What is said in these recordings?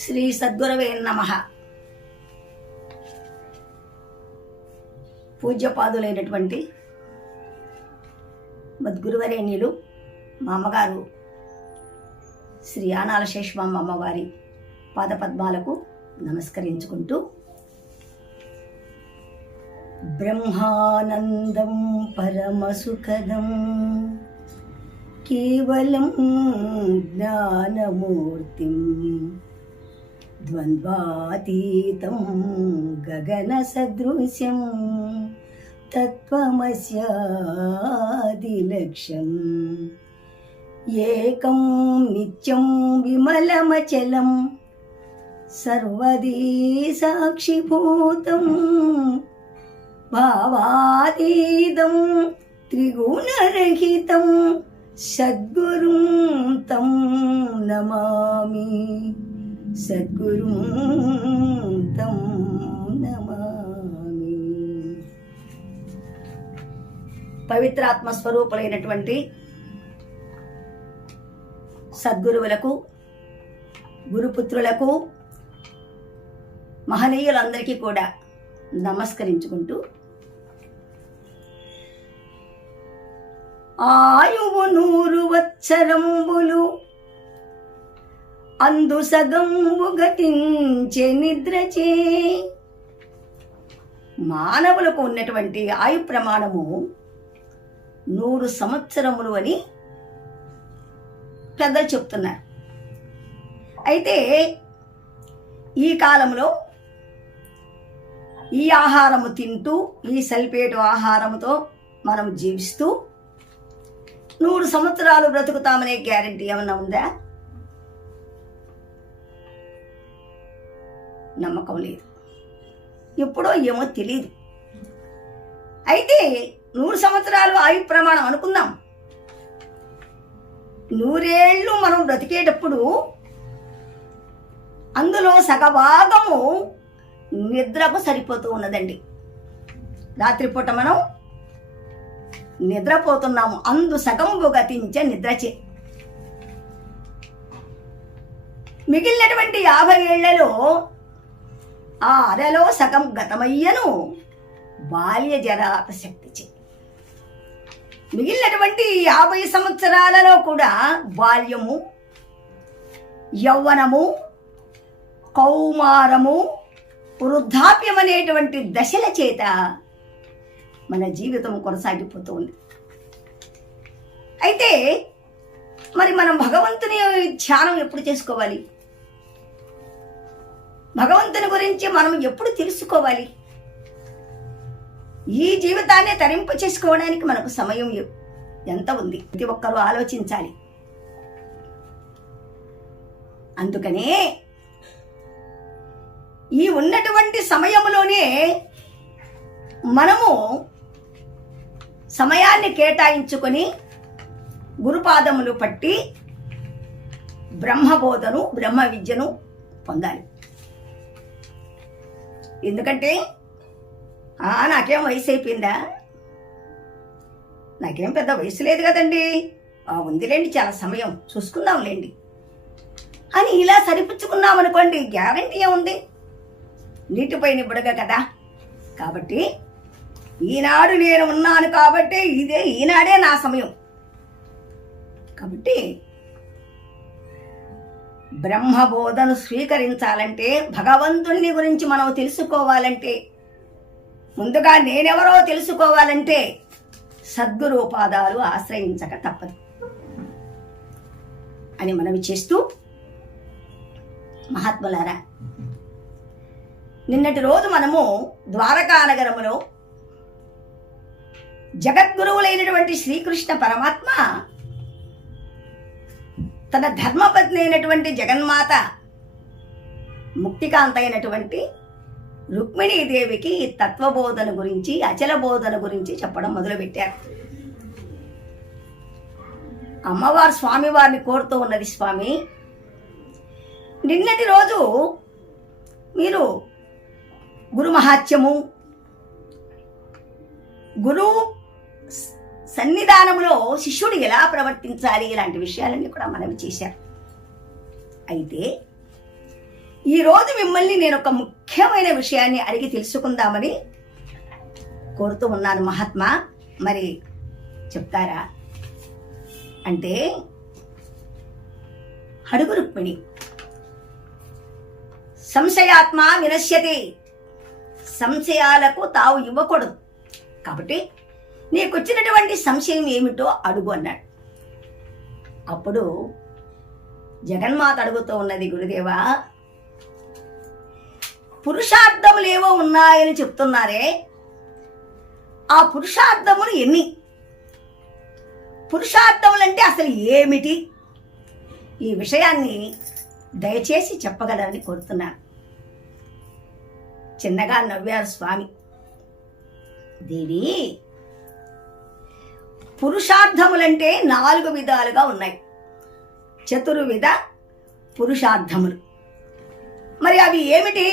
శ్రీ సద్గురవే నమః. పూజ్యపాదులైనటువంటి మద్గురువరేణ్యులు మా అమ్మగారు శ్రీ ఆనాల శేషమాంబ అమ్మవారి పాదపద్మాలకు నమస్కరించుకుంటూ, బ్రహ్మానందం పరమసుఖదం కేవలం జ్ఞానమూర్తిం ద్వంద్వాతీతం గగన సదృశ్యం తత్వమస్యాదిలక్ష్యం ఏకం నిత్యం విమలమచలం సర్వదీ సాక్షిభూతం భావాతీతం త్రిగుణరహితం సద్గురుం తం నమామి, సద్గురుం తం నమామి. పవిత్రాత్మ స్వరూపులైనటువంటి సద్గురువులకు, గురుపుత్రులకు, మహనీయులందరికీ కూడా నమస్కరించుకుంటూ, ఆయువు 100 వత్సరంబులు అందు సగంబు గతించే నిద్రచే. మానవులకు ఉన్నటువంటి ఆయు ప్రమాణము 100 సంవత్సరములు అని పెద్దలు చెప్తున్నారు. అయితే ఈ కాలంలో ఈ ఆహారము తింటూ, ఈ సల్పేటు ఆహారముతో మనం జీవిస్తూ 100 సంవత్సరాలు బ్రతుకుతామనే గ్యారెంటీ ఏమన్నా ఉందా? నమ్మకం లేదు. ఎప్పుడో ఏమో తెలియదు. అయితే 100 సంవత్సరాలు ఆయు ప్రమాణం అనుకుందాం. 100 ఏళ్ళు మనం బ్రతికేటప్పుడు అందులో సగభాగము నిద్రకు సరిపోతూ ఉన్నదండి. రాత్రిపూట మనం నిద్రపోతున్నాము. అందు సగంబు గతించే నిద్రచే. మిగిలినటువంటి 50 ఏళ్లలో ఆ అరలో సగం గతమయ్యను బాల్య జరాశక్తిచే. మిగిలినటువంటి 50 సంవత్సరాలలో కూడా బాల్యము, యౌవనము, కౌమారము, వృద్ధాప్యం అనేటువంటి దశల చేత మన జీవితం కొనసాగిపోతూ ఉంది. అయితే మరి మనం భగవంతుని ధ్యానం ఎప్పుడు చేసుకోవాలి? భగవంతుని గురించి మనం ఎప్పుడు తెలుసుకోవాలి? ఈ జీవితాన్ని తరింపు చేసుకోవడానికి మనకు సమయం ఎంత ఉంది? ప్రతి ఒక్కరూ ఆలోచించాలి. అందుకనే ఈ ఉన్నటువంటి సమయంలోనే మనము సమయాన్ని కేటాయించుకొని గురుపాదములు పట్టి బ్రహ్మబోధను, బ్రహ్మ విద్యను పొందాలి. ఎందుకంటే నాకేం వయసు అయిపోయిందా, నాకేం పెద్ద వయసు లేదు కదండి, ఉందిలేండి, చాలా సమయం చూసుకుందాంలేండి అని ఇలా సరిపుచ్చుకున్నాం అనుకోండి, గ్యారంటీ ఏముంది? నీటిపైన బుడగ కదా. కాబట్టి ఈనాడు నేను ఉన్నాను కాబట్టి ఈనాడే నా సమయం. కాబట్టి బ్రహ్మబోధను స్వీకరించాలంటే, భగవంతుని గురించి మనం తెలుసుకోవాలంటే, ముందుగా నేనెవరో తెలుసుకోవాలంటే సద్గురు పాదాలు ఆశ్రయించక తప్పదు అని మనవి చేస్తూ, మహాత్ములారా, నిన్నటి రోజు మనము ద్వారకా నగరములో జగద్గురువులైనటువంటి శ్రీకృష్ణ పరమాత్మ తన ధర్మపత్ని అయినటువంటి జగన్మాత ముక్తికాంత అయినటువంటి రుక్మిణీదేవికి తత్వబోధన గురించి, అచల బోధన గురించి చెప్పడం మొదలుపెట్టారు. అమ్మవారు స్వామివారిని కోరుతూ ఉన్నది, స్వామి, నిన్నటి రోజు మీరు గురు మహాత్మ్యము, గురువు సన్నిధానంలో శిష్యుడు ఎలా ప్రవర్తించాలి, ఇలాంటి విషయాలన్నీ కూడా మనవి చేశారు. అయితే ఈరోజు మిమ్మల్ని నేను ఒక ముఖ్యమైన విషయాన్ని అడిగి తెలుసుకుందామని కోరుతూ ఉన్నాను మహాత్మా. మరి చెప్తారా అంటే, అడుగు రుక్మిణి, సంశయాత్మ వినశ్యతి, సంశయాలకు తావు ఇవ్వకూడదు. కాబట్టి నీకొచ్చినటువంటి సంశయం ఏమిటో అడుగు అన్నాడు. అప్పుడు జగన్మాత అడుగుతూ ఉన్నది, గురుదేవా, పురుషార్థములేవో ఉన్నాయని చెప్తున్నారే, ఆ పురుషార్థములు ఎన్ని? పురుషార్థములంటే అసలు ఏమిటి? ఈ విషయాన్ని దయచేసి చెప్పగలరని కోరుతున్నాను. చిన్నగా నవ్వారు స్వామి. దేవి, పురుషార్థములంటే 4 విధాలుగా ఉన్నాయి. చతుర్విధ పురుషార్థములు. మరి అవి ఏమిటి?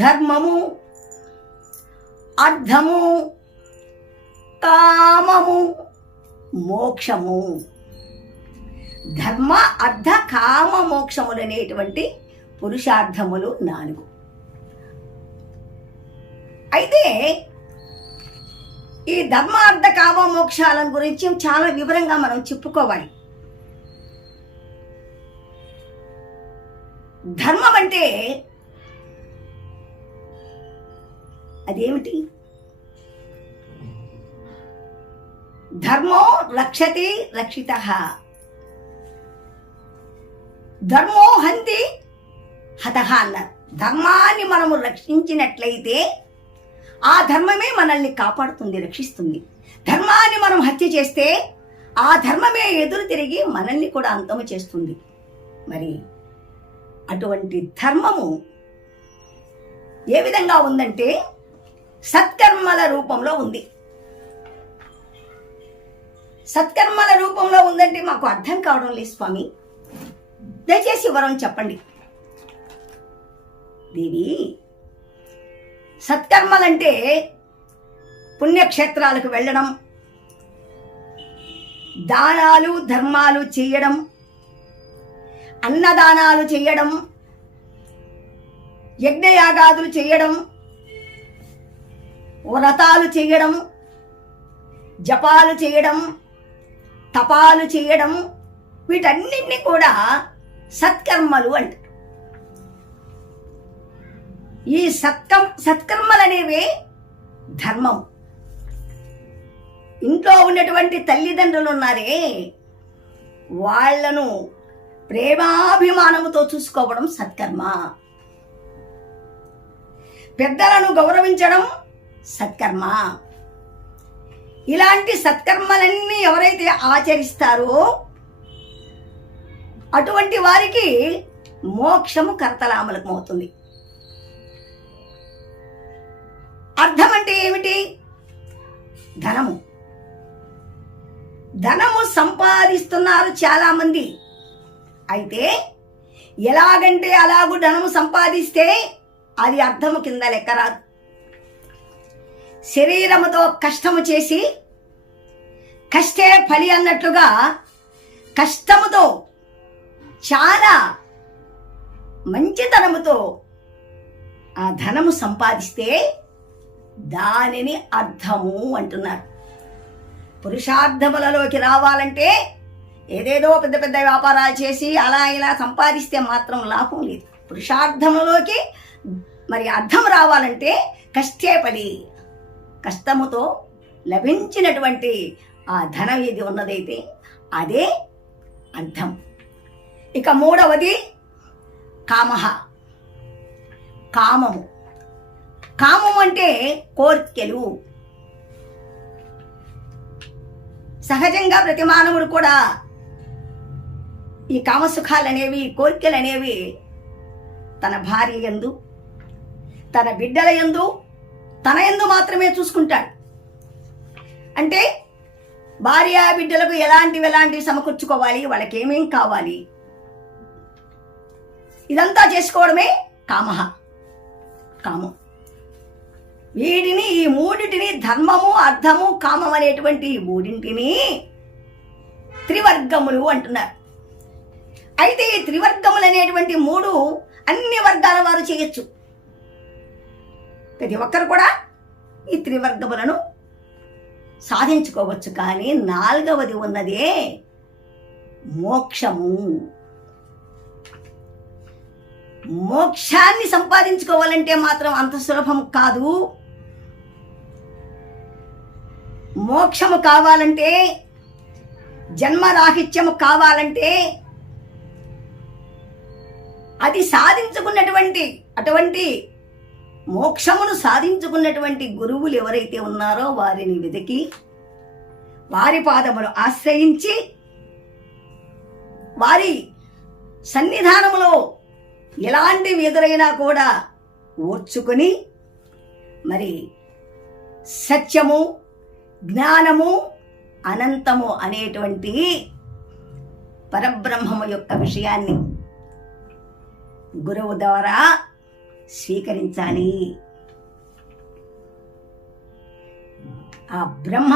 ధర్మము, అర్థము, కామము, మోక్షము. ధర్మ, అర్థ, కామ, మోక్షములు అనేటువంటి పురుషార్థములు 4. అయితే ఈ ధర్మ, అర్థ, కామ, మోక్షాల గురించి చాలా వివరంగా మనం చెప్పుకోవాలి. ధర్మం అంటే అదేమిటి? ధర్మో రక్షతి రక్షితః, ధర్మో హంతి హతః అన్నారు. ధర్మాన్ని మనము రక్షించినట్లయితే ఆ ధర్మమే మనల్ని కాపాడుతుంది, రక్షిస్తుంది. ధర్మాన్ని మనం హత్య చేస్తే ఆ ధర్మమే ఎదురు తిరిగి మనల్ని కూడా అంతము చేస్తుంది. మరి అటువంటి ధర్మము ఏ విధంగా ఉందంటే సత్కర్మల రూపంలో ఉంది. సత్కర్మల రూపంలో ఉందంటే మాకు అర్థం కావడం లేదు స్వామి, దయచేసి వరం చెప్పండి. దేవి, సత్కర్మలంటే పుణ్యక్షేత్రాలకు వెళ్ళడం, దానాలు ధర్మాలు చేయడం, అన్నదానాలు చేయడం, యజ్ఞయాగాదులు చేయడం, వ్రతాలు చేయడం, జపాలు చేయడం, తపాలు చేయడం, వీటన్నిటినీ కూడా సత్కర్మలు అంటారు. ఈ సత్కర్మలు అనేవి ధర్మం. ఇంట్లో ఉన్నటువంటి తల్లిదండ్రులు ఉన్నారే, వాళ్లను ప్రేమాభిమానముతో చూసుకోవడం సత్కర్మ. పెద్దలను గౌరవించడం సత్కర్మ. ఇలాంటి సత్కర్మలన్నీ ఎవరైతే ఆచరిస్తారో అటువంటి వారికి మోక్షము కరతలామలకమవుతుంది. అర్థం అంటే ఏమిటి? ధనము. ధనము సంపాదిస్తున్నారు చాలా మంది. అయితే ఎలాగంటే అలాగూ ధనము సంపాదిస్తే అది అర్థము కింద లెక్క రాదు. శరీరముతో కష్టము చేసి కష్టే ఫలి అన్నట్లుగా కష్టముతో చాలా మంచితనముతో ఆ ధనము సంపాదిస్తే దానిని అర్థము అంటున్నారు. పురుషార్థములలోకి రావాలంటే ఏదేదో పెద్ద పెద్ద వ్యాపారాలు చేసి అలా ఇలా సంపాదిస్తే మాత్రం లాభం లేదు. పురుషార్థములోకి మరి అర్థం రావాలంటే కష్టే పడి కష్టముతో లభించినటువంటి ఆ ధనం ఏది ఉన్నదైతే అదే అర్థం. ఇక 3వది కామః, కామము. కామం అంటే కోర్కెలు. సహజంగా ప్రతి మానవుడు కూడా ఈ కామసుఖాలనేవి, కోర్కెలనేవి తన భార్య యందు, తన బిడ్డల యందు, తన యందు మాత్రమే చూసుకుంటాడు. అంటే భార్య బిడ్డలకు ఎలాంటివి సమకూర్చుకోవాలి, వాళ్ళకి ఏమేం కావాలి, ఇదంతా చేసుకోవడమే కామః, కామం. వీటిని, ఈ 3టిని, ధర్మము, అర్థము, కామం అనేటువంటి ఈ 3టిని త్రివర్గములు అంటున్నారు. అయితే ఈ త్రివర్గములు అనేటువంటి 3 అన్ని వర్గాల వారు చేయొచ్చు. ప్రతి ఒక్కరు కూడా ఈ త్రివర్గములను సాధించుకోవచ్చు. కానీ 4వది ఉన్నదే మోక్షము. మోక్షాన్ని సంపాదించుకోవాలంటే మాత్రం అంత సులభం కాదు. మోక్షము కావాలంటే, జన్మరాహిత్యము కావాలంటే అది సాధించుకున్నటువంటి అటువంటి మోక్షమును సాధించుకున్నటువంటి గురువులు ఎవరైతే ఉన్నారో వారిని వెతికి వారి పాదములు ఆశ్రయించి వారి సన్నిధానములో ఎలాంటి ఎదురైనా కూడా ఓర్చుకొని మరి సత్యము, జ్ఞానము, అనంతము అనేటువంటి పరబ్రహ్మము యొక్క విషయాన్ని గురువు ద్వారా స్వీకరించాలి. ఆ బ్రహ్మ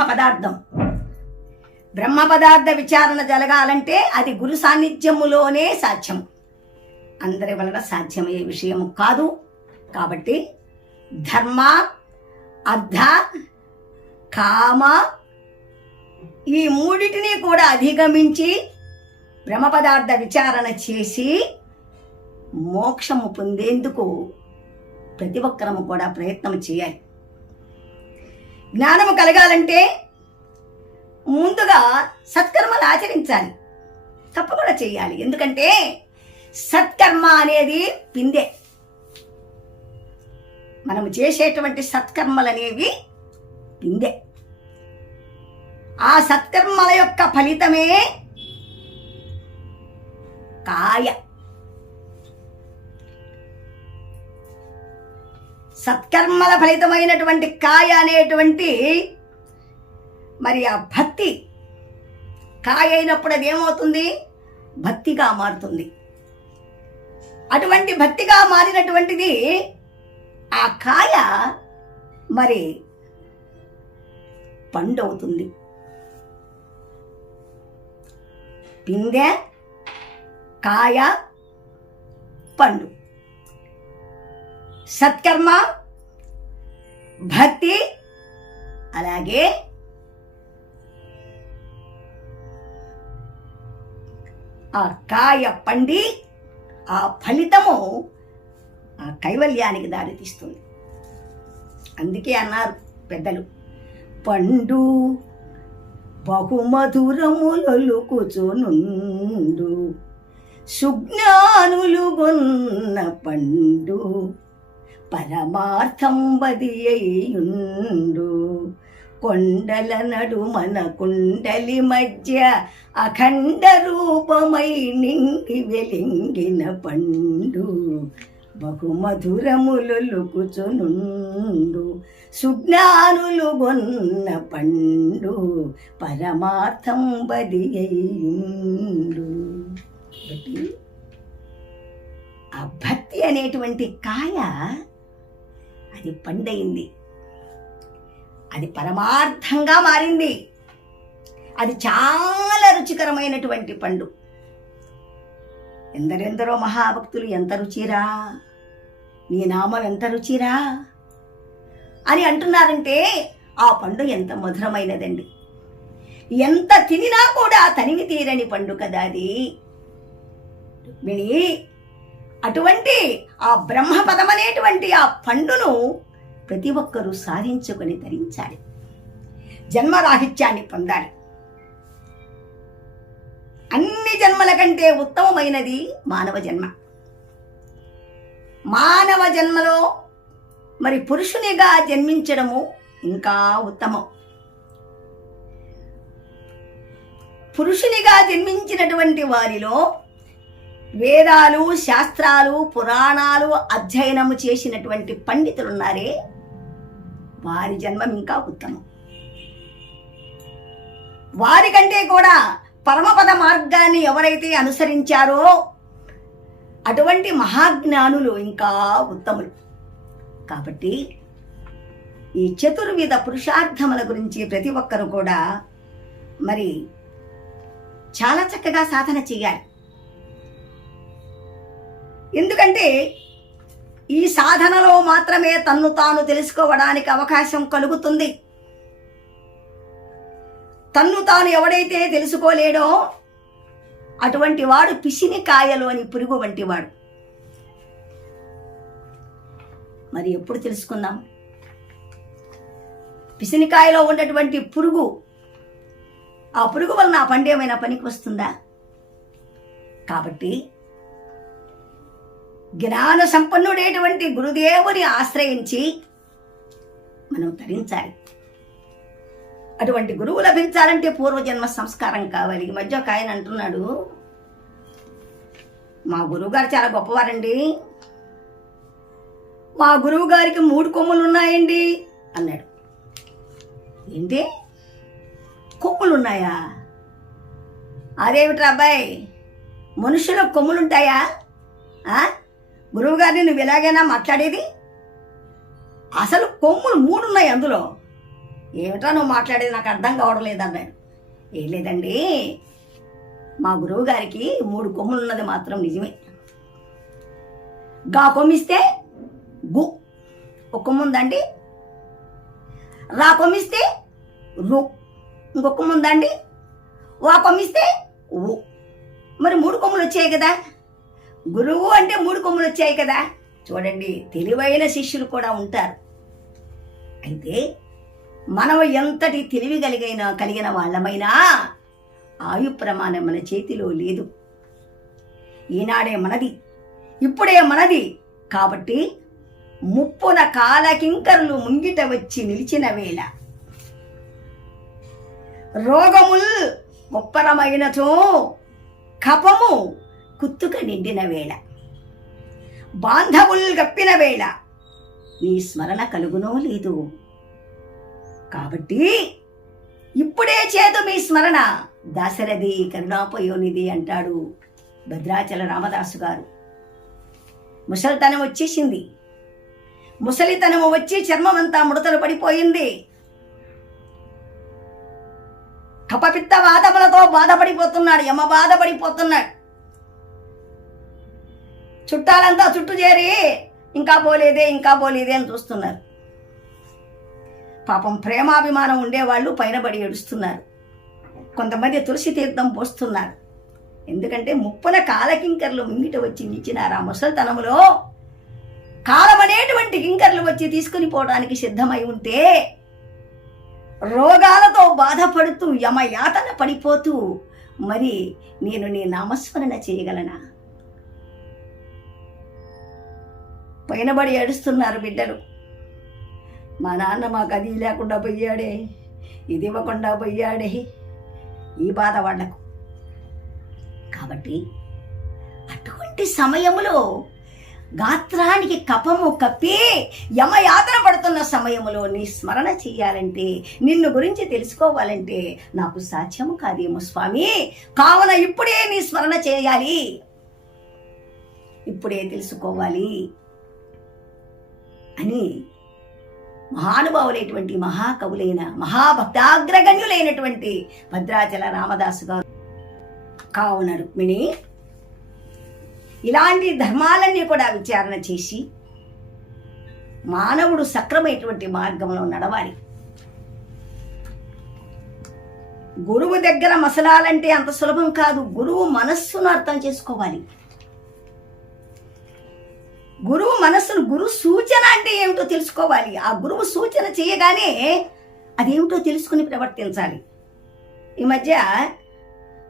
పదార్థ విచారణ జరగాలంటే అది గురు సాన్నిధ్యములోనే సాధ్యం. అందరి వలన సాధ్యమయ్యే విషయం కాదు. కాబట్టి ధర్మ, అర్థ, కామ ఈ 3టిని కూడా అధిగమించి బ్రహ్మ పదార్థ విచారణ చేసి మోక్షము పొందేందుకు ప్రతి ఒక్కరము కూడా ప్రయత్నం చేయాలి. జ్ఞానము కలగాలంటే ముందుగా సత్కర్మలు ఆచరించాలి, తప్పకుండా చేయాలి. ఎందుకంటే సత్కర్మ అనేది పిందె. మనము చేసేటువంటి సత్కర్మలు అనేవి పిందె. ఆ సత్కర్మల యొక్క ఫలితమే కాయ. సత్కర్మల ఫలితమైనటువంటి కాయ అనేటువంటి మరి ఆ భక్తి కాయ అయినప్పుడు అది ఏమవుతుంది? భక్తిగా మారుతుంది. అటువంటి భక్తిగా మారినటువంటిది ఆ కాయ మరి పండు అవుతుంది. పిందె, కాయ, పండు. సత్కర్మ, భక్తి, అలాగే ఆ కాయ పండి ఆ ఫలితము ఆ కైవల్యానికి దారితీస్తుంది. అందుకే అన్నారు పెద్దలు, పండు బహుమధురములొలుకుచునుండు సుజ్ఞానులు గొన్న పండు పరమార్థం బదియుండు కొండల నడుమన కుండలి మధ్య అఖండ రూపమై నింగి వెలింగిన పండు బహుమధురములొలుకుచునుండు సుజ్ఞానులు గొన్న పండు పరమార్థం బదియుండు. ఆ భక్తి అనేటువంటి కాయ అది పండైంది, అది పరమార్థంగా మారింది. అది చాలా రుచికరమైనటువంటి పండు. ఎందరెందరో మహాభక్తులు ఎంత రుచిరా, నీ నామం ఎంత రుచిరా అని అంటున్నారంటే ఆ పండు ఎంత మధురమైనదండి. ఎంత తినినా కూడా తనివి తీరని పండు కదా అది. రుక్మిణి, అటువంటి ఆ బ్రహ్మపదం అనేటువంటి ఆ పండును ప్రతి ఒక్కరూ సాధించుకొని ధరించాలి. జన్మరాహిత్యాన్ని పొందాలి. అన్ని జన్మల కంటే ఉత్తమమైనది మానవ జన్మ. మానవ జన్మలో మరి పురుషునిగా జన్మించడము ఇంకా ఉత్తమం. పురుషునిగా జన్మించినటువంటి వారిలో వేదాలు, శాస్త్రాలు, పురాణాలు అధ్యయనము చేసినటువంటి పండితులున్నారే, వారి జన్మం ఇంకా ఉత్తమం. వారికంటే కూడా పరమపద మార్గాన్ని ఎవరైతే అనుసరించారో అటువంటి మహాజ్ఞానులు ఇంకా ఉత్తములు. కాబట్టి ఈ చతుర్విధ పురుషార్థముల గురించి ప్రతి ఒక్కరు కూడా మరి చాలా చక్కగా సాధన చేయాలి. ఎందుకంటే ఈ సాధనలో మాత్రమే తన్ను తాను తెలుసుకోవడానికి అవకాశం కలుగుతుంది. తన్ను తాను ఎవడైతే తెలుసుకోలేడో అటువంటి వాడు పిసినికాయలోని పురుగు వంటి వాడు. మరి ఎప్పుడు తెలుసుకుందాం? పిసినికాయలో ఉన్నటువంటి పురుగు, ఆ పురుగు వలన ఆ పండు ఏమైనా పనికి వస్తుందా? కాబట్టి జ్ఞాన సంపన్నుడైనటువంటి గురుదేవుని ఆశ్రయించి మనం తరించాలి. అటువంటి గురువు లభించాలంటే పూర్వజన్మ సంస్కారం కావాలి. ఈ మధ్య ఒక ఆయన అంటున్నాడు, మా గురువు గారు చాలా గొప్పవారండి, మా గురువు గారికి 3 కొమ్ములు ఉన్నాయండి అన్నాడు. ఏంటి, కొమ్ములు ఉన్నాయా? అదేమిట్రా అబ్బాయి, మనుషులకు కొమ్ములుంటాయా? గురువు గారిని నువ్వు ఎలాగైనా మాట్లాడేది? అసలు కొమ్ములు 3 ఉన్నాయి అందులో. ఏమిట్రా నువ్వు మాట్లాడేది, నాకు అర్థం కావడం లేదన్నాడు. ఏం లేదండి, మా గురువు గారికి 3 కొమ్ములు ఉన్నది మాత్రం నిజమే. గా కొమ్మిస్తే గు ఒక కొమ్ము ఉందండి, రా కొమ్మిస్తే రు ఇంకొక కొమ్ము ఉందండి, వా కొమ్మిస్తే ఊ. మరి 3 కొమ్ములు వచ్చాయి కదా, గురువు అంటే 3 కొమ్ములు వచ్చాయి కదా. చూడండి, తెలివైన శిష్యులు కూడా ఉంటారు. అయితే మనం ఎంతటి తెలివి కలిగిన వాళ్ళమైనా ఆయు ప్రమాణం మన చేతిలో లేదు. ఈనాడే మనది, ఇప్పుడే మనది. కాబట్టి ముప్పున కాలకింకరులు ముంగిట వచ్చి నిలిచిన వేళ, రోగముల్ ముప్పరమైనతో కపము కుత్తుక నిండిన వేళ, బాంధవుల్ గప్పిన వేళ నీ స్మరణ కలుగునో లేదు. కాబట్టి ఇప్పుడే చేదు మీ స్మరణ, దాశరథి కరుణాపయోనిది అంటాడు భద్రాచల రామదాసు గారు. ముసలితనం వచ్చేసింది, ముసలితనము వచ్చి చర్మమంతా ముడతలు పడిపోయింది, కపపిత్త వాదములతో బాధపడిపోతున్నాడు, యమ బాధపడిపోతున్నాడు. చుట్టాలంతా చుట్టూ చేరి ఇంకా పోలేదే అని చూస్తున్నారు. పాపం ప్రేమాభిమానం ఉండేవాళ్ళు పైన పడి ఏడుస్తున్నారు. కొంతమంది తులసి తీర్థం పోస్తున్నారు. ఎందుకంటే ముప్పున కాలకింకర్లు ముంగిట వచ్చి నిలిచినారు. ఆ ముసలితనములో కాలం అనేటువంటి కింకర్లు వచ్చి తీసుకుని పోవడానికి సిద్ధమై ఉంటే, రోగాలతో బాధపడుతూ యమయాతన పడిపోతూ మరి నేను నీ నామస్మరణ చేయగలనా? పైనబడి ఏడుస్తున్నారు బిడ్డలు. మా నాన్న మాకు అది లేకుండా పోయాడే, ఇది ఇవ్వకుండా పోయాడే, ఈ బాధ వాళ్లకు. కాబట్టి అటువంటి సమయములో గాత్రానికి కపము కప్పి యమయాతన పడుతున్న సమయములో నీ స్మరణ చెయ్యాలంటే, నిన్ను గురించి తెలుసుకోవాలంటే నాకు సాధ్యము కాదేమో స్వామి. కావున ఇప్పుడే నీ స్మరణ చేయాలి, ఇప్పుడే తెలుసుకోవాలి అని మహానుభావులైనటువంటి మహాకవులైన మహాభక్తాగ్రగణ్యులైనటువంటి భద్రాచల రామదాసు గారు. కావున రుక్మిణి, ఇలాంటి ధర్మాలన్నీ కూడా విచారణ చేసి మానవుడు సక్రమైనటువంటి మార్గంలో నడవాలి. గురువు దగ్గర మసలాలంటే అంత సులభం కాదు. గురువు మనస్సును అర్థం చేసుకోవాలి. గురువు మనస్సును, గురు సూచన అంటే ఏమిటో తెలుసుకోవాలి. ఆ గురువు సూచన చేయగానే అదేమిటో తెలుసుకుని ప్రవర్తించాలి. ఈ మధ్య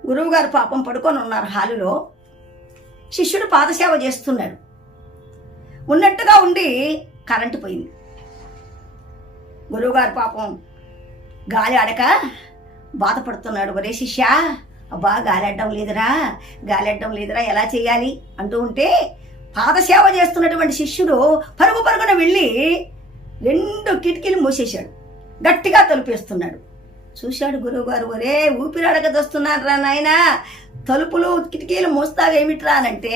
గురువు గారు పాపం పడుకొని ఉన్నారు హాలులో. శిష్యుడు పాదసేవ చేస్తున్నాడు. ఉన్నట్టుగా ఉండి కరెంటు పోయింది. గురువుగారు పాపం గాలి ఆడక బాధపడుతున్నాడు. ఒరే శిష్య, అబ్బా గాలి అడ్డం లేదురా ఎలా చేయాలి అంటూ ఉంటే, పాదసేవ చేస్తున్నటువంటి శిష్యుడు పరుగున వెళ్ళి 2 కిటికీలు మూసేశాడు. గట్టిగా తలుపేస్తున్నాడు. చూశాడు గురువుగారు, ఒరే ఊపిరాడకదొస్తున్నాడు రా నాయన, తలుపులు కిటికీలు మోస్తావేమిట్రా అనంటే,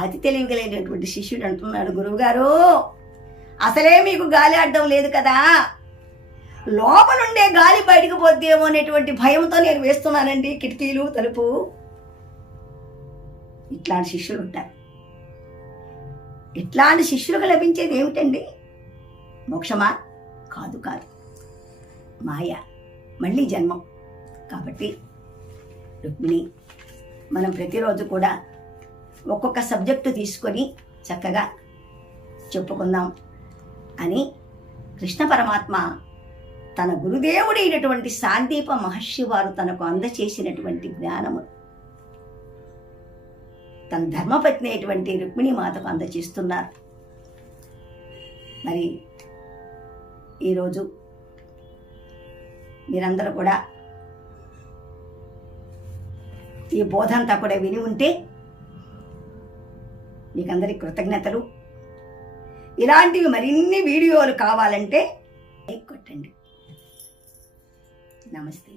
అతి తెలియగలిగినటువంటి శిష్యుడు అంటున్నాడు, గురువుగారు అసలే మీకు గాలి అడ్డం లేదు కదా, లోపలుండే గాలి బయటకు పోద్దేమో అనేటువంటి భయంతో నేను వేస్తున్నానండి కిటికీలు తలుపు. ఇట్లాంటి శిష్యులు ఉంటారు. ఇట్లాంటి శిష్యులకు లభించేది ఏమిటండి? మోక్షమా? కాదు కాదు, మాయ, మళ్ళీ జన్మం. కాబట్టి రుక్మిణి, మనం ప్రతిరోజు కూడా ఒక్కొక్క సబ్జెక్టు తీసుకొని చక్కగా చెప్పుకుందాం అని కృష్ణ పరమాత్మ తన గురుదేవుడైనటువంటి సాందీప మహర్షి వారు తనకు అందచేసినటువంటి జ్ఞానము తన ధర్మపత్ని అయినటువంటి రుక్మిణి మాతకు అందచేస్తున్నారు. మరి ఈరోజు మీరందరూ కూడా ఈ బోధంతా కూడా విని ఉంటే మీకందరికి కృతజ్ఞతలు. ఇలాంటివి మరిన్ని వీడియోలు కావాలంటే లైక్ కొట్టండి. నమస్తే.